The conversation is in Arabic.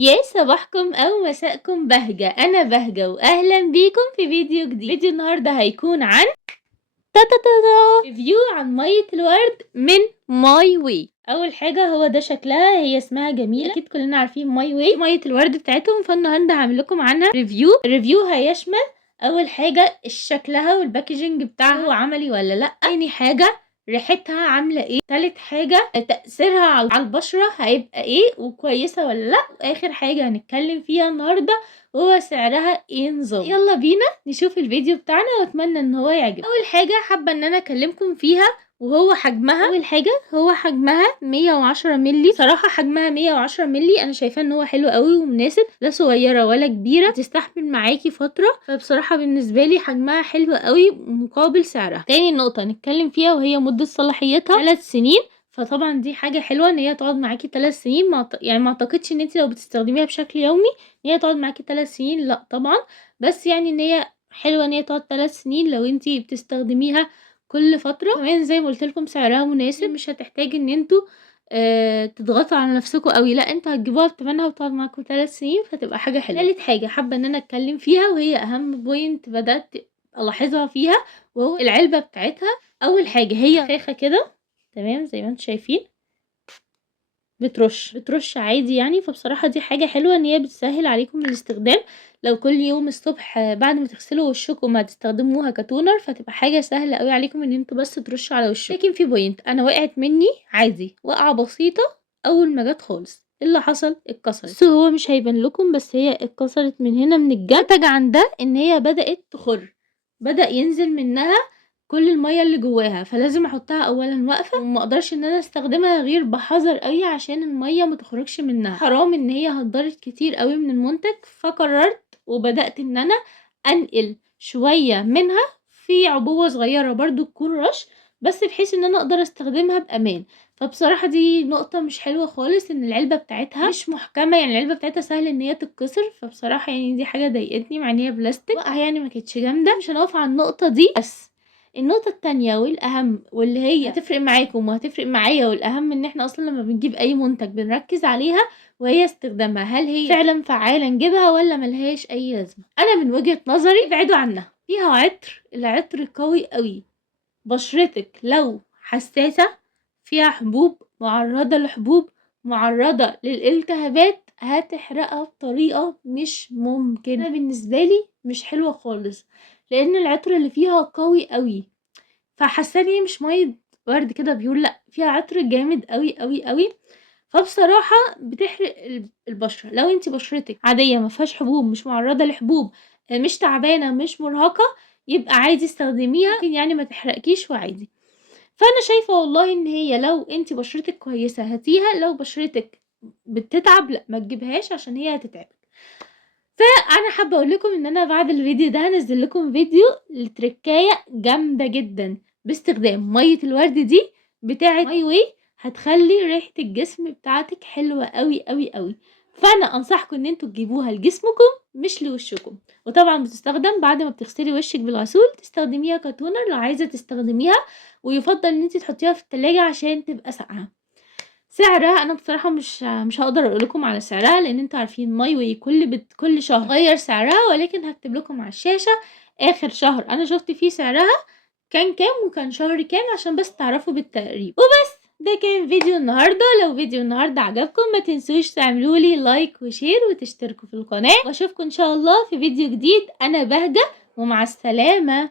يا صباحكم او مساءكم بهجة، انا بهجة واهلا بيكم في فيديو جديد. فيديو النهاردة هيكون عن ريفيو عن مية الورد من ماي واي. اول حاجة هو ده شكلها، هي اسمها جميلة، اكيد كلنا عارفين ماي واي مية الورد بتاعتهم. فالنهاردة هعمل لكم عنها الريفيو هيشمل اول حاجة شكلها والباكجينج بتاعها هو عملي ولا لا، تاني حاجة ريحتها عامله ايه، تالت حاجه تاثيرها على البشره هيبقى ايه وكويسه ولا لا، واخر حاجه هنتكلم فيها النهارده هو سعرها ايه نظام. يلا بينا نشوف الفيديو بتاعنا واتمنى ان هو يعجبكم. اول حاجه حابه ان انا اكلمكم فيها وهو حجمها. اول حاجه هو حجمها 110 مللي، صراحه حجمها 110 مللي انا شايفاه ان هو حلو قوي ومناسب، لا صغيره ولا كبيره، تستحمل معاكي فتره، فبصراحه بالنسبه لي حجمها حلو قوي مقابل سعرها. تاني نقطه نتكلم فيها وهي مده صلاحيتها 3 سنين، فطبعا دي حاجه حلوه ان هي تقعد معاكي 3 سنين. يعني ما اعتقدش ان انت لو بتستخدميها بشكل يومي ان هي تقعد معاكي 3 سنين، لا طبعا، بس يعني ان هي حلوه ان هي تقعد 3 سنين لو انت بتستخدميها كل فتره. كمان زي ما قلت لكم سعرها مناسب، مش هتحتاج ان انتوا تضغطوا على نفسكم قوي، لا انتوا هتجيبوها بتمنها وتقعد معاكم 3 سنين فتبقى حاجه حلوه. ثالث حاجه حابه ان انا اتكلم فيها وهي اهم بوينت بدات الاحظها فيها وهو العلبه بتاعتها. اول حاجه هي خاخه كده، تمام زي ما انتم شايفين، بترش عادي يعني، فبصراحة دي حاجة حلوة ان هي بتسهل عليكم الاستخدام. لو كل يوم الصبح بعد ما تغسلوا وشكم هتستخدموها كتونر فتبقى حاجة سهلة قوي عليكم ان انتوا بس ترشوا على وشكم. لكن في بوينت انا وقعت مني عادي، وقعة بسيطة اول ما جت خالص، اللي حصل اتكسرت، بس هو مش هيبان لكم بس هي اتكسرت من هنا من الجنب. نتج عن ده ان هي بدأت تخر، بدأ ينزل منها كل الميه اللي جواها، فلازم احطها اولا واقفه وما اقدرش ان انا استخدمها غير بحذر قوي عشان الميه ما تخرجش منها، حرام ان هي هتضرت كتير قوي من المنتج. فقررت وبدات ان انا انقل شويه منها في عبوه صغيره برضو تكون رش، بس بحيث ان انا اقدر استخدمها بامان. فبصراحه دي نقطه مش حلوه خالص ان العلبه بتاعتها مش محكمه، يعني العلبه بتاعتها سهل ان هي تتكسر، فبصراحه يعني دي حاجه ضايقتني مع ان هي بلاستيك بقى، يعني ما كانتش جامده. مش هنقف على النقطه دي بس، النقطة التانية والأهم واللي هي هتفرق معاكم وهتفرق معايا والأهم ان احنا اصلا لما بنجيب اي منتج بنركز عليها وهي استخدامها، هل هي فعلا فعالة نجيبها ولا ملهاش اي لازمة. انا من وجهة نظري ابعدوا عنها، فيها عطر، العطر قوي قوي، بشرتك لو حساسة، فيها حبوب، معرضة لحبوب، معرضة للالتهابات، هتحرقها بطريقة مش ممكنة. بالنسبة لي مش حلوة خالص لان العطر اللي فيها قوي قوي، فحساني مش ميه ورد كده بيور، لا فيها عطر جامد قوي قوي قوي، فبصراحه بتحرق البشره. لو انت بشرتك عاديه ما فيهاش حبوب، مش معرضه لحبوب، مش تعبانه، مش مرهقه، يبقى عادي استخدميها، ممكن يعني ما تحرقكيش وعادي. فانا شايفه والله ان هي لو انت بشرتك كويسه هاتيها، لو بشرتك بتتعب لا ما تجيبهاش عشان هي هتتعبك. فانا حابه اقول لكم ان انا بعد الفيديو ده هنزل لكم فيديو لتركايه جامده جدا باستخدام ميه الورد دي بتاعه ماي واي، هتخلي ريحه الجسم بتاعتك حلوه قوي قوي قوي. فانا انصحكم ان انتوا تجيبوها لجسمكم مش لوشكم، وطبعا بتستخدم بعد ما بتغسلي وشك بالغسول، تستخدميها كتونر لو عايزه تستخدميها، ويفضل ان انت تحطيها في التلاجة عشان تبقى ساقعه. سعرها انا بصراحه مش هقدر اقول لكم على سعرها لان انتوا عارفين ماي واي كل شهر غير سعرها، ولكن هكتب لكم على الشاشه اخر شهر انا شفت فيه سعرها كان كام وكان شهر كام عشان بس تعرفوا بالتقريب. وبس ده كان فيديو النهارده. لو فيديو النهارده عجبكم ما تنسوش تعملوا لي لايك وشير وتشتركوا في القناه، واشوفكم ان شاء الله في فيديو جديد. انا بهجة ومع السلامه.